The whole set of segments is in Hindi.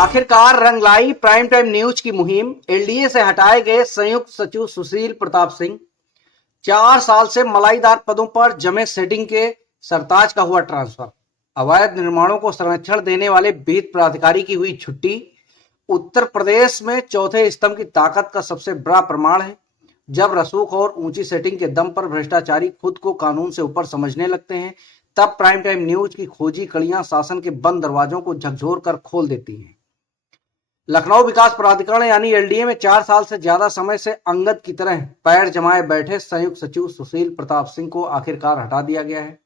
आखिरकार रंग लाई प्राइम टाइम न्यूज की मुहिम। एलडीए से हटाए गए संयुक्त सचिव सुशील प्रताप सिंह। 4 साल से मलाईदार पदों पर जमे सेटिंग के सरताज का हुआ ट्रांसफर। अवैध निर्माणों को संरक्षण देने वाले विहित प्राधिकारी की हुई छुट्टी। उत्तर प्रदेश में चौथे स्तंभ की ताकत का सबसे बड़ा प्रमाण है। जब रसूख और ऊंची सेटिंग के दम पर भ्रष्टाचारी खुद को कानून से ऊपर समझने लगते हैं, तब प्राइम टाइम न्यूज की खोजी कड़ियां शासन के बंद दरवाजों को झकझोर कर खोल देती हैं। लखनऊ विकास प्राधिकरण यानी एलडीए में 4 साल से ज्यादा समय से अंगद की तरह पैर जमाए बैठे संयुक्त सचिव सुशील प्रताप सिंह को आखिरकार हटा दिया गया है।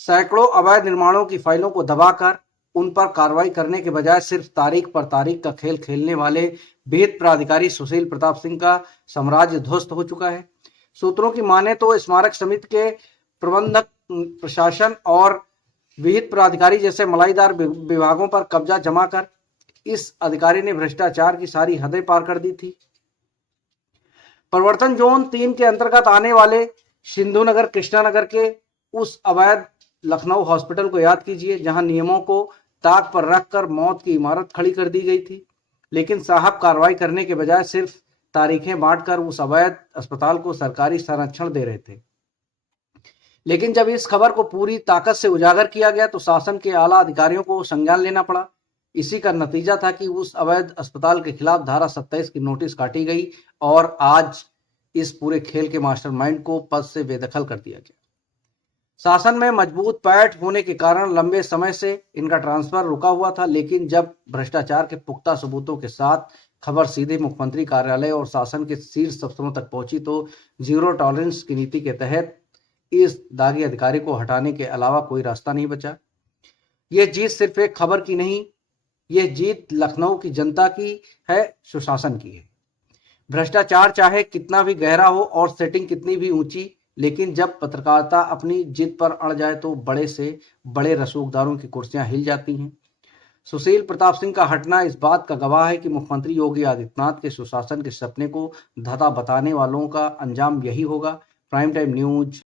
सैकड़ों अवैध निर्माणों की फाइलों को दबाकर उन पर कार्रवाई करने के बजाय सिर्फ तारीख पर तारीख का खेल खेलने वाले विहित प्राधिकारी सुशील प्रताप सिंह का साम्राज्य ध्वस्त हो चुका है। सूत्रों की माने तो स्मारक समिति के प्रबंधक, प्रशासन और विहित प्राधिकारी जैसे मलाईदार विभागों पर कब्जा जमा कर इस अधिकारी ने भ्रष्टाचार की सारी हदें पार कर दी थी। प्रवर्तन जोन 3 के अंतर्गत आने वाले सिंधु नगर, कृष्णानगर के उस अवैध लखनऊ हॉस्पिटल को याद कीजिए, जहां नियमों को ताक पर रखकर मौत की इमारत खड़ी कर दी गई थी। लेकिन साहब कार्रवाई करने के बजाय सिर्फ तारीखें बांटकर उस अवैध अस्पताल को सरकारी संरक्षण दे रहे थे। लेकिन जब इस खबर को पूरी ताकत से उजागर किया गया तो शासन के आला अधिकारियों को संज्ञान लेना पड़ा। इसी का नतीजा था कि उस अवैध अस्पताल के खिलाफ धारा 27 की नोटिस काटी गई और आज इस पूरे खेल के मास्टरमाइंड को पद से बेदखल कर दिया गया। शासन में मजबूत पैठ होने के कारण लंबे समय से इनका ट्रांसफर रुका हुआ था, लेकिन जब भ्रष्टाचार के पुख्ता सबूतों के साथ खबर सीधे मुख्यमंत्री कार्यालय और शासन के शीर्ष अफसरों तक पहुंची तो जीरो टॉलरेंस की नीति के तहत इस दागी अधिकारी को हटाने के अलावा कोई रास्ता नहीं बचा। यह जीत सिर्फ एक खबर की नहीं, यह जीत लखनऊ की जनता की है, सुशासन की है। भ्रष्टाचार चाहे कितना भी गहरा हो और सेटिंग कितनी भी ऊंची, लेकिन जब पत्रकारिता अपनी जिद पर अड़ जाए तो बड़े से बड़े रसूखदारों की कुर्सियां हिल जाती हैं। सुशील प्रताप सिंह का हटना इस बात का गवाह है कि मुख्यमंत्री योगी आदित्यनाथ के सुशासन के सपने को धता बताने वालों का अंजाम यही होगा। Prime time news.